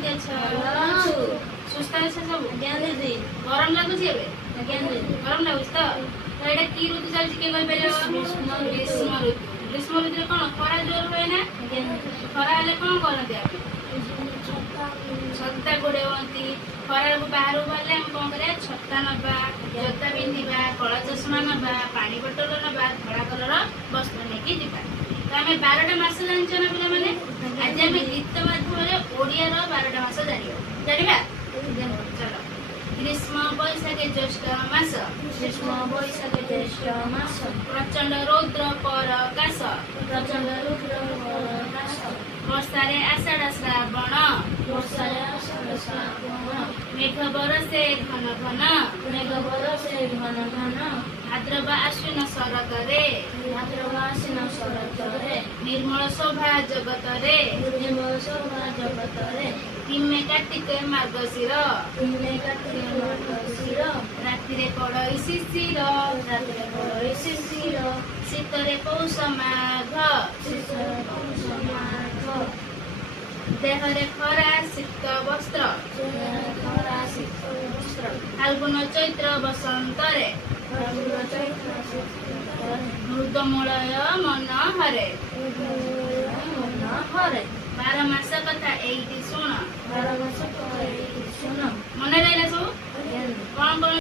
କେମିତି ଅଛ? ସୁସ୍ଥ ଅଛ ସବୁ? ଆଜ୍ଞା ଦିଦି। ଗରମ ଲାଗୁଛି ଏବେ? ଆଜ୍ଞା ଦିଦି। ଗରମ ଲାଗୁଛି ତ? ଏଇଟା କି ଋତୁ ଚାଲିଛି କିଏ କହିପାରିବ? ଗ୍ରୀଷ୍ମ ଋତୁ। ଗ୍ରୀଷ୍ମ ଋତୁରେ କଣ ଖରା ଜୋର ହୁଏ ନା? ଆଜ୍ଞା ଦିଦି। ଖରା ହେଲେ କଣ କରନ୍ତି ଆମେ? ଛତା ଘୋଡ଼େଇନ୍ତି। ଖରାକୁ ବାହାରକୁ ବାହାରିଲେ ଆମେ କଣ କରିବା? ଛତା ନବା, ଜୋତା ପିନ୍ଧିବା, କଳା ଚଷମା ନବା, ପାଣି ବୋତଲ ନବା, ଧଳା କଲର ବସ୍ତ୍ର ନେଇକି ଯିବା। ତ ଆମେ 12ଟା ମାସ ଜାଣିଛ ନା ପିଲାମାନେ? ଆଜି ଆମେ ଗୀତ ମାଧ୍ୟମରେ ଓଡ଼ିଆର 12ଟା ମାସ ଜାଣିବା। ଚାଲ। ଗ୍ରୀଷ୍ମ ବୈଶାଖ ଜ୍ୟେଷ୍ଠ ମାସ। ଗ୍ରୀଷ୍ମ ବୈଶାଖ ଜ୍ୟେଷ୍ଠ ମାସ। ପ୍ରଚଣ୍ଡ ରୌଦ୍ର ପରକାଶ। ପ୍ରଚଣ୍ଡ ରୁଦ୍ର ପରକାଶ। ବର୍ଷାରେ ଆଷାଢ଼ ଶ୍ରାବଣ। ବର୍ଷାରେ ଆଷାଢ଼ ଶ୍ରାବଣ। ମେଘ ବରଷେ ଘନ ଘନ। ମେଘ ବରଷେ ଘନ ଘନ। ଭାଦ୍ରବ ଆଶ୍ୱିନ ଶରତରେ। ଭାଦ୍ରବ ଆଶ୍ୱିନ ଶରତରେ। ନିର୍ମଳ ଶୋଭା ଜଗତରେ। ନିର୍ମଳ ଶୋଭା ଜଗତରେ। ହିମେ କାର୍ତ୍ତିକେ ମାର୍ଗଶିର। ହିମେ କାର୍ତ୍ତିକେ ମାର୍ଗଶିର। ରାତିରେ ପଡ଼ଇ ଶିଶିର। ରାତିରେ ପଡ଼ଇ ଶିଶିର। ଶୀତରେ ପୌଷ ମାଘ। ଶୀତରେ ପୌଷ ମାଘ। ଦେହରେ ଖରା ଶୀତ ବସ୍ତ୍ର। ଦେହରେ ଖରା ଶୀତ ବସ୍ତ୍ର। ଫାଲ୍ଗୁନ ଚୈତ୍ର ବସନ୍ତରେ। ଫାଲ୍ଗୁନ ଚୈତ୍ର ବସନ୍ତରେ। ମୃଦମୂଳୟ ମନ ହରେ। ମନ ହରେ। 12 ମାସ କଥା ଏଇଠି ଶୁଣ। 12 ମାସ ପରେ ଶୁଣ। ମନେ ରହିଲା ସବୁ? ଆଜ୍ଞା। କଣ କଣ